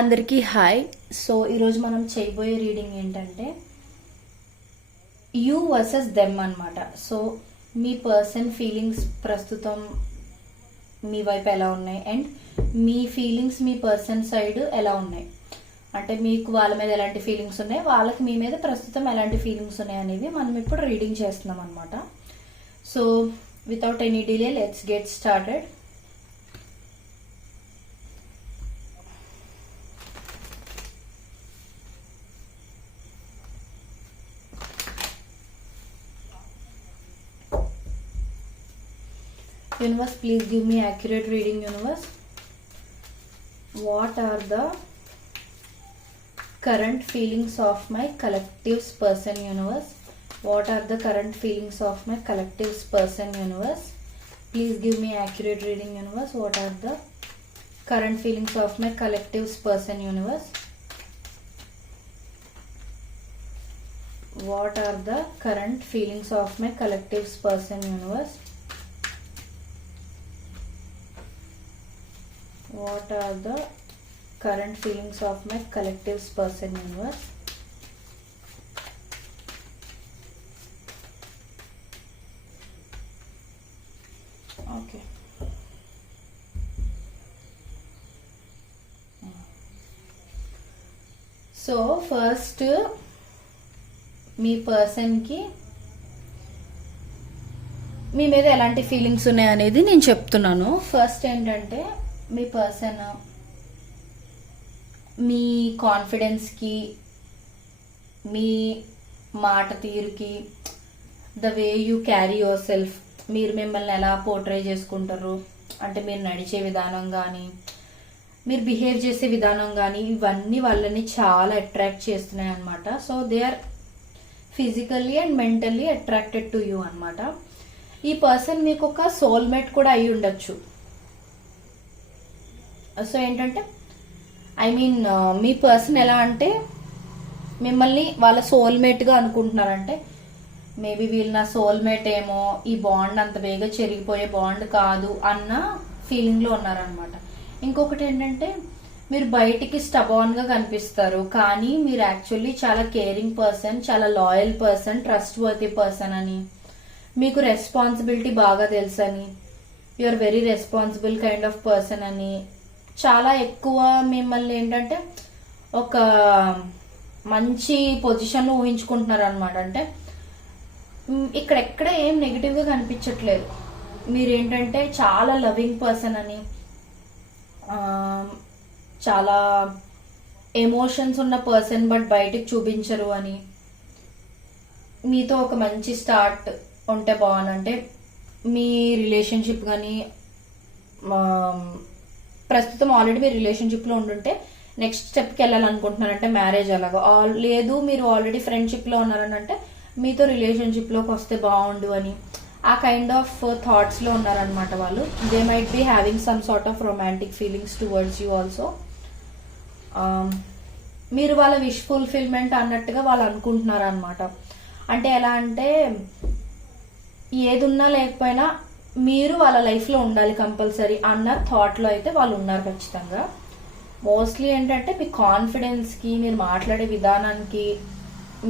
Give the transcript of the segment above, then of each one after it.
అందరికీ hi. So ఈరోజు మనం చేయబోయే రీడింగ్ ఏంటంటే యూ వర్సెస్ దెమ్ అన్నమాట. సో మీ పర్సన్ ఫీలింగ్స్ ప్రస్తుతం మీ వైపు ఎలా ఉన్నాయి అండ్ మీ ఫీలింగ్స్ మీ పర్సన్ సైడ్ ఎలా ఉన్నాయి, అంటే మీకు వాళ్ళ మీద ఎలాంటి ఫీలింగ్స్ ఉన్నాయి, వాళ్ళకి మీ మీద ప్రస్తుతం ఎలాంటి ఫీలింగ్స్ ఉన్నాయి అనేవి మనం ఇప్పుడు రీడింగ్ చేస్తున్నాం అనమాట. So without any delay let's get started. Universe, please give me accurate reading. Universe, what are the current feelings of my collective's person? Universe, what are the current feelings of my collective's person? Universe, please give me accurate reading. Universe, what are the current feelings of my collective's person? Universe, what are the current feelings of my collective's person? Universe, what are the current feelings of my collective's person? Universe, okay. So first మీ పర్సన్కి మీ మీద ఎలాంటి feelings ఉన్నాయి అనేది నేను చెప్తున్నాను. First ఏంటంటే మీ పర్సన్ మీ కాన్ఫిడెన్స్కి, మీ మాట తీరుకి, the way you carry yourself, మీరు మిమ్మల్ని ఎలా పోర్ట్రే చేసుకుంటారు అంటే మీరు నడిచే విధానం కానీ, మీరు బిహేవ్ చేసే విధానం కానీ, ఇవన్నీ వాళ్ళని చాలా అట్రాక్ట్ చేస్తున్నాయి అనమాట. So they are physically and mentally attracted to you అనమాట. ఈ పర్సన్ మీకు ఒక సోల్మేట్ కూడా అయి ఉండొచ్చు. సో ఏంటంటే మీ పర్సన్ ఎలా అంటే మిమ్మల్ని వాళ్ళ సోల్మేట్గా అనుకుంటున్నారంటే మేబీ వీళ్ళు నా సోల్మేట్ ఏమో, ఈ బాండ్ అంత బేగా చెరిగిపోయే బాండ్ కాదు అన్న ఫీలింగ్లో ఉన్నారనమాట. ఇంకొకటి ఏంటంటే మీరు బయటికి స్టబాన్గా కనిపిస్తారు, కానీ మీరు యాక్చువల్లీ చాలా కేరింగ్ పర్సన్, చాలా loyal person, trustworthy person అని, మీకు రెస్పాన్సిబిలిటీ బాగా తెలుసు అని, you are very responsible kind of person అని, చాలా ఎక్కువ మిమ్మల్ని ఏంటంటే ఒక మంచి పొజిషన్లో ఊహించుకుంటున్నారు అనమాట. అంటే ఇక్కడెక్కడ ఏం నెగిటివ్గా కనిపించట్లేదు. మీరేంటంటే చాలా లవింగ్ పర్సన్ అని, చాలా ఎమోషన్స్ ఉన్న పర్సన్ బట్ బయటికి చూపించరు అని, మీతో ఒక మంచి స్టార్ట్ ఉంటే బాగుంది. అంటే మీ రిలేషన్షిప్ కానీ ప్రస్తుతం ఆల్రెడీ మీరు రిలేషన్షిప్లో ఉండుంటే నెక్స్ట్ స్టెప్కి వెళ్ళాలనుకుంటున్నారంటే మ్యారేజ్ అలాగా, లేదు మీరు ఆల్రెడీ ఫ్రెండ్షిప్లో ఉన్నారని అంటే మీతో రిలేషన్షిప్లోకి వస్తే బాగుండు అని, ఆ కైండ్ ఆఫ్ థాట్స్లో ఉన్నారనమాట వాళ్ళు. They might be having some sort of romantic feelings towards you also. మీరు వాళ్ళ విష్ ఫుల్ఫిల్మెంట్ అన్నట్టుగా వాళ్ళు అనుకుంటున్నారు అనమాట. అంటే ఎలా అంటే ఏదున్నా లేకపోయినా మీరు వాళ్ళ లైఫ్లో ఉండాలి కంపల్సరీ అన్న థాట్లో అయితే వాళ్ళు ఉన్నారు ఖచ్చితంగా. మోస్ట్లీ ఏంటంటే మీ కాన్ఫిడెన్స్కి, మీరు మాట్లాడే విధానానికి,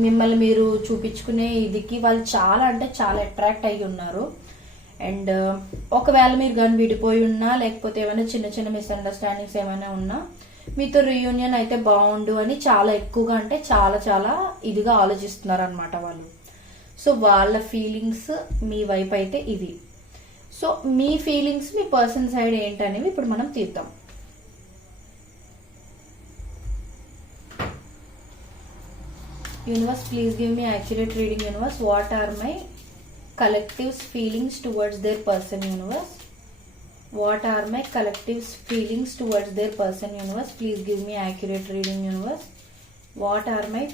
మిమ్మల్ని మీరు చూపించుకునే ఇదికి వాళ్ళు చాలా అంటే చాలా అట్రాక్ట్ అయ్యి ఉన్నారు. అండ్ ఒకవేళ మీరు కానీ విడిపోయి ఉన్నా, లేకపోతే ఏమైనా చిన్న చిన్న మిస్అండర్స్టాండింగ్స్ ఏమైనా ఉన్నా మీతో రీయూనియన్ అయితే బాగుండు అని చాలా ఎక్కువగా అంటే చాలా చాలా ఇదిగా ఆలోచిస్తున్నారు అనమాట వాళ్ళు. సో వాళ్ళ ఫీలింగ్స్ మీ వైపు అయితే ఇది. సో మీ ఫీలింగ్స్ మీ పర్సన్ సైడ్ ఏంటనేవి ఇప్పుడు మనం తీద్దాం. Universe, please give me accurate reading. Universe, what are my collective's feelings towards their person? Universe, what are my collective's feelings towards their person? Universe, please give me accurate reading. Universe, what are my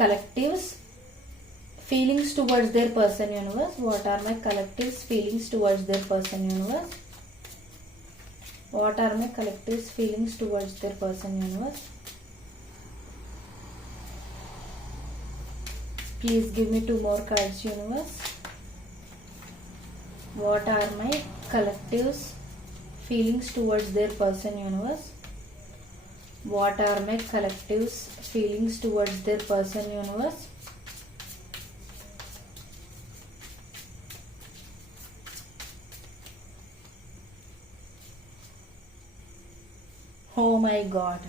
collective's feelings towards their person? Universe, what are my collective's feelings towards their person? Universe, what are my collective's feelings towards their person? Universe, please give me 2 more cards. Universe, what are my collective's feelings towards their person? Universe, What are my collective's feelings towards their person, universe? Oh my God.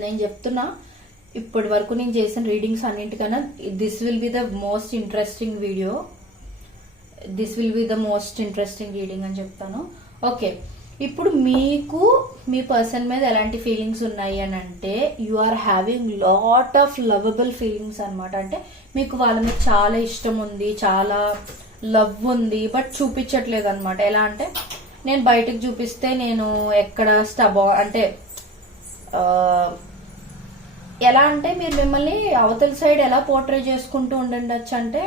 నేను చెప్తున్నా, ఇప్పటి వరకు నేను చేసిన readings అన్నింటికన్నా this will be the most interesting video. This will be the most interesting reading అని చెప్తాను. Okay, ఇప్పుడు మీకు మీ పర్సన్ మీద ఎలాంటి ఫీలింగ్స్ ఉన్నాయి అని అంటే, you are having lot of lovable feelings అనమాట. అంటే మీకు వాళ్ళ మీద చాలా ఇష్టం ఉంది, చాలా లవ్ ఉంది, బట్ చూపించట్లేదు అనమాట. ఎలా అంటే, నేను బయటకు చూపిస్తే నేను ఎక్కడ అంటే ఎలా అంటే మీరు మిమ్మల్ని అవతల సైడ్ ఎలా పోర్ట్రే చేసుకుంటూ ఉండొచ్చు అంటే,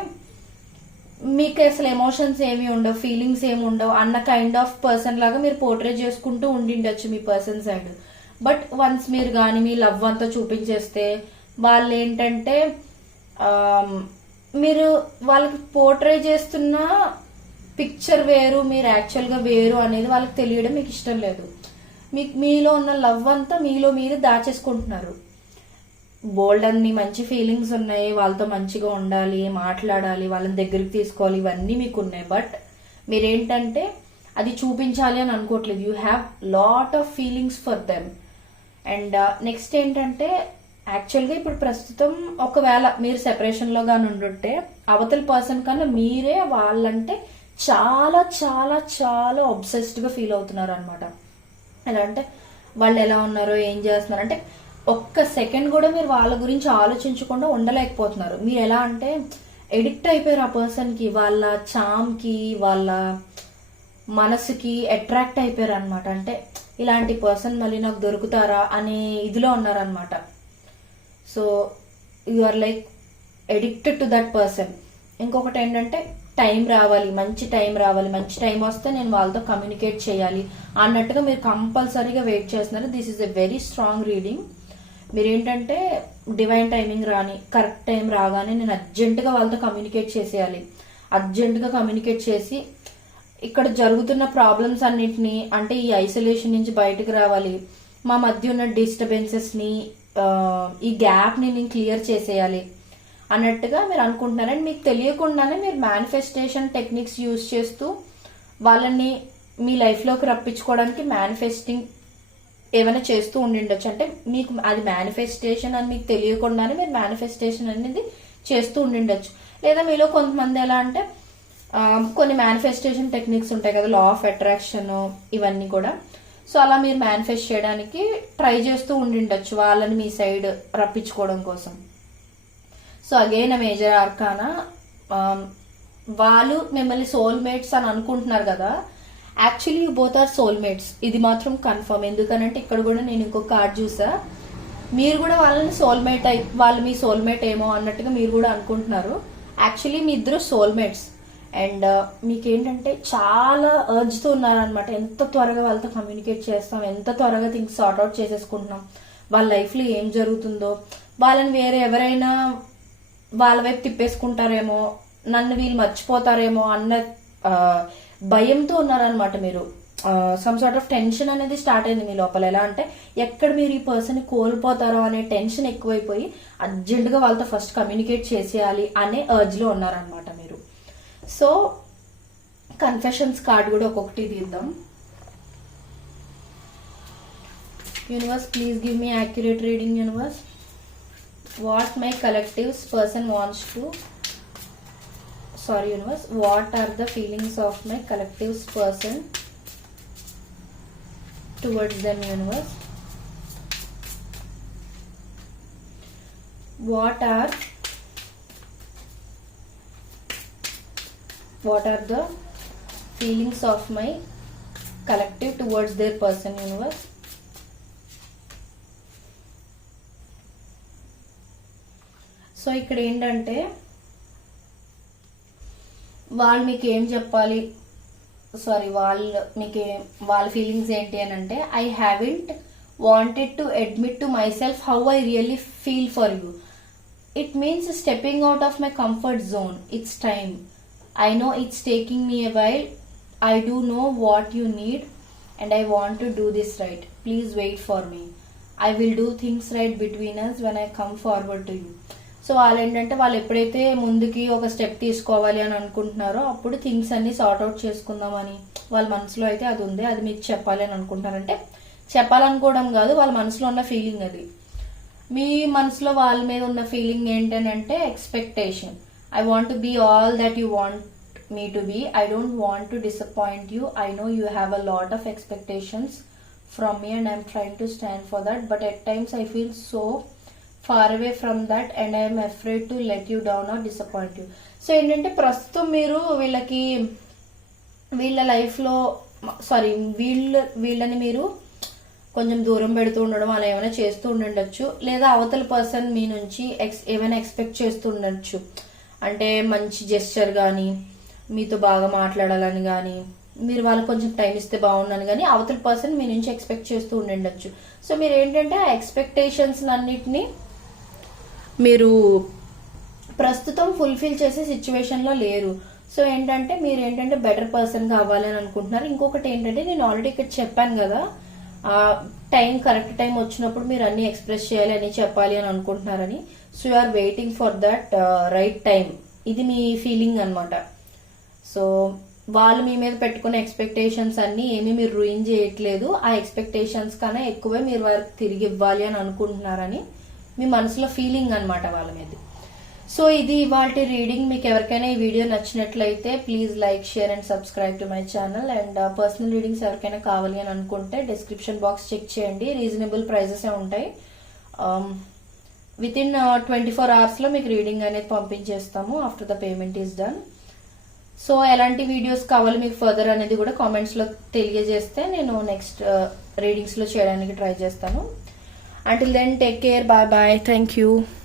మీకు అసలు ఎమోషన్స్ ఏమి ఉండవు, ఫీలింగ్స్ ఏమి ఉండవు అన్న కైండ్ ఆఫ్ పర్సన్ లాగా మీరు పోర్ట్రే చేసుకుంటూ ఉండిండొచ్చు మీ పర్సన్ సైడ్. బట్ వన్స్ మీరు కానీ మీ లవ్ అంతా చూపించేస్తే వాళ్ళు ఏంటంటే మీరు వాళ్ళకి పోర్ట్రే చేస్తున్న పిక్చర్ వేరు, మీరు యాక్చువల్గా వేరు అనేది వాళ్ళకి తెలియడం మీకు ఇష్టం లేదు. మీలో ఉన్న లవ్ అంతా మీలో మీరు దాచేసుకుంటున్నారు. బోల్డ్ అన్ని మంచి ఫీలింగ్స్ ఉన్నాయి, వాళ్ళతో మంచిగా ఉండాలి, మాట్లాడాలి, వాళ్ళని దగ్గరికి తీసుకోవాలి, ఇవన్నీ మీకు ఉన్నాయి. బట్ మీరేంటంటే అది చూపించాలి అని అనుకోవట్లేదు. You have lot of feelings for them. And next ఏంటంటే, యాక్చువల్గా ఇప్పుడు ప్రస్తుతం ఒకవేళ మీరు సెపరేషన్లో కానీ ఉండుంటే అవతల పర్సన్ కన్నా మీరే వాళ్ళంటే చాలా చాలా చాలా అబ్సెస్డ్గా ఫీల్ అవుతున్నారు అనమాట. ఎలా అంటే వాళ్ళు ఎలా ఉన్నారో, ఏం చేస్తున్నారు అంటే ఒక్క సెకండ్ కూడా మీరు వాళ్ళ గురించి ఆలోచించకుండా ఉండలేకపోతున్నారు. మీరు ఎలా అంటే ఎడిక్ట్ అయిపోయారు ఆ పర్సన్కి, వాళ్ళ చామ్కి, వాళ్ళ మనసుకి అట్రాక్ట్ అయిపోయారు అనమాట. అంటే ఇలాంటి పర్సన్ మళ్ళీ నాకు దొరుకుతారా అనే ఇదిలో ఉన్నారనమాట. So you are like addicted to that person. ఇంకొకటి ఏంటంటే, టైం రావాలి, మంచి టైం రావాలి, మంచి టైం వస్తే నేను వాళ్ళతో కమ్యూనికేట్ చేయాలి అన్నట్టుగా మీరు కంపల్సరీగా వెయిట్ చేస్తున్నారు. This is a very strong reading. మీరేంటంటే డివైన్ టైమింగ్ రాని, కరెక్ట్ టైం రాగానే నేను అర్జెంటుగా వాళ్ళతో కమ్యూనికేట్ చేసేయాలి, అర్జెంటుగా కమ్యూనికేట్ చేసి ఇక్కడ జరుగుతున్న ప్రాబ్లమ్స్ అన్నిటినీ, అంటే ఈ ఐసోలేషన్ నుంచి బయటకు రావాలి, మా మధ్య ఉన్న డిస్టర్బెన్సెస్ని, ఈ గ్యాప్ని నేను క్లియర్ చేసేయాలి అన్నట్టుగా మీరు అనుకుంటున్నారండి. మీకు తెలియకుండానే మీరు మేనిఫెస్టేషన్ టెక్నిక్స్ యూజ్ చేస్తూ వాళ్ళని మీ లైఫ్లోకి రప్పించుకోవడానికి మేనిఫెస్టింగ్ ఏమైనా చేస్తూ ఉండిండొచ్చు. అంటే మీకు అది మేనిఫెస్టేషన్ అని మీకు తెలియకుండానే మీరు మేనిఫెస్టేషన్ అనేది చేస్తూ ఉండిండొచ్చు. లేదా మీలో కొంతమంది ఎలా అంటే కొన్ని మేనిఫెస్టేషన్ టెక్నిక్స్ ఉంటాయి కదా, లా ఆఫ్ అట్రాక్షన్, ఇవన్నీ కూడా. సో అలా మీరు మేనిఫెస్ట్ చేయడానికి ట్రై చేస్తూ ఉండిండొచ్చు వాళ్ళని మీ సైడ్ రప్పించుకోవడం కోసం. సో అగైన్ మేజర్ ఆర్కానా, వాళ్ళు మిమ్మల్ని సోల్మేట్స్ అని అనుకుంటున్నారు కదా, actually you both are soulmates. ఇది మాత్రం కన్ఫర్మ్. ఎందుకనంటే ఇక్కడ కూడా నేను ఇంకొక కార్డ్ చూసా, మీరు కూడా వాళ్ళని సోల్మేట్ వాళ్ళు మీ సోల్మేట్ ఏమో అన్నట్టుగా మీరు కూడా అనుకుంటున్నారు. యాక్చువల్లీ మీ ఇద్దరు సోల్మేట్స్. అండ్ మీకేంటంటే చాలా అర్జ్తో ఉన్నారనమాట. ఎంత త్వరగా వాళ్ళతో కమ్యూనికేట్ చేస్తాం, ఎంత త్వరగా థింగ్స్ సార్ట్అవుట్ చేసేసుకుంటున్నాం, వాళ్ళ లైఫ్లో ఏం జరుగుతుందో, వాళ్ళని వేరే ఎవరైనా వాళ్ళ వైపు తిప్పేసుకుంటారేమో, నన్ను వీళ్ళు మర్చిపోతారేమో అన్న భయంతో ఉన్నారనమాట మీరు. సమ్ సార్ట్ ఆఫ్ టెన్షన్ అనేది స్టార్ట్ అయింది మీ లోపల. ఎలా అంటే ఎక్కడ మీరు ఈ పర్సన్ కోల్పోతారో అనే టెన్షన్ ఎక్కువైపోయి అర్జెంటుగా వాళ్ళతో ఫస్ట్ కమ్యూనికేట్ చేసేయాలి అనే అర్జ్లో ఉన్నారనమాట మీరు. సో కన్ఫెషన్స్ కార్డ్ కూడా ఒక్కొక్కటి తీద్దాం. Universe, please give me accurate reading. Universe, what my collective's person wants to, sorry universe, what are the feelings of my collective's person towards them, universe? What are the feelings of my collective towards their person, universe? So ఇక్కడ ఏంటంటే వాళ్ళు మీకు ఏం చెప్పాలి, వాళ్ళ feelings ఏంటి అని అంటే, I haven't wanted to admit to myself how I really feel for you. It means stepping out of my comfort zone. It's time. I know it's taking me a while. I do know what you need and I want to do this right. Please wait for me. I will do things right between us when I come forward to you. So వాళ్ళు ఏంటంటే వాళ్ళు ఎప్పుడైతే ముందుకి ఒక step తీసుకోవాలి అని అనుకుంటున్నారో అప్పుడు థింగ్స్ అన్ని సార్ట్అవుట్ చేసుకుందామని వాళ్ళ మనసులో అయితే అది ఉంది. అది మీకు చెప్పాలి అని అనుకుంటున్నారంటే, చెప్పాలనుకోవడం కాదు, వాళ్ళ మనసులో ఉన్న ఫీలింగ్ అది. మీ మనసులో వాళ్ళ మీద ఉన్న ఫీలింగ్ ఏంటంటే expectation. I want to be all that you want me to be. I don't want to disappoint you. I know you have a lot of expectations from me and I'm trying to stand for that, but at times I feel so far away from that and I am afraid to let you down or disappoint you. So ఏంటంటే ప్రస్తుతం మీరు వీళ్ళ లైఫ్లో వీళ్ళని మీరు కొంచెం దూరం పెడుతూ ఉండడం అలా ఏమైనా చేస్తూ ఉండొచ్చు, లేదా అవతల పర్సన్ మీ నుంచి ఏమైనా ఎక్స్పెక్ట్ చేస్తూ ఉండొచ్చు. అంటే మంచి జెస్చర్ కానీ, మీతో బాగా మాట్లాడాలని కానీ, మీరు వాళ్ళకి కొంచెం టైం ఇస్తే బాగున్నాను కానీ అవతల పర్సన్ మీ నుంచి ఎక్స్పెక్ట్ చేస్తూ ఉండొచ్చు. సో మీరు ఏంటంటే ఆ ఎక్స్పెక్టేషన్స్ అన్నిటినీ మీరు ప్రస్తుతం ఫుల్ఫిల్ చేసే సిచ్యువేషన్ లో లేరు. సో ఏంటంటే మీరు ఏంటంటే బెటర్ పర్సన్ కావాలి అని అనుకుంటున్నారు. ఇంకొకటి ఏంటంటే నేను ఆల్రెడీ ఇక్కడ చెప్పాను కదా, కరెక్ట్ టైం వచ్చినప్పుడు మీరు అన్ని ఎక్స్ప్రెస్ చేయాలి, అని చెప్పాలి అని అనుకుంటున్నారని. So you are waiting for that right time. ఇది మీ ఫీలింగ్ అనమాట. సో వాళ్ళు మీ మీద పెట్టుకునే ఎక్స్పెక్టేషన్స్ అన్ని ఏమీ మీరు రూయిన్ చేయట్లేదు. ఆ ఎక్స్పెక్టేషన్స్ కన్నా ఎక్కువే మీరు వారికి తిరిగి ఇవ్వాలి అని అనుకుంటున్నారని మీ మనసులో ఫీలింగ్ అనమాట వాళ్ళ మీద. సో ఇది ఇవాల్టి రీడింగ్. మీకు ఎవరికైనా ఈ వీడియో నచ్చినట్లయితే please like, share and subscribe to my channel. And personal readings ఎవరికైనా కావాలి అని అనుకుంటే డిస్క్రిప్షన్ బాక్స్ చెక్ చేయండి. రీజనబుల్ ప్రైజెస్ ఉంటాయి. విత్ ఇన్ 24 hours లో మీకు రీడింగ్ అనేది పంపించేస్తాము after the payment is done. So ఎలాంటి వీడియోస్ కావాలి మీకు ఫర్దర్ అనేది కూడా కామెంట్స్ లో తెలియజేస్తే నేను నెక్స్ట్ రీడింగ్స్ లో చేయడానికి ట్రై చేస్తాను. Until then take care, bye bye, thank you.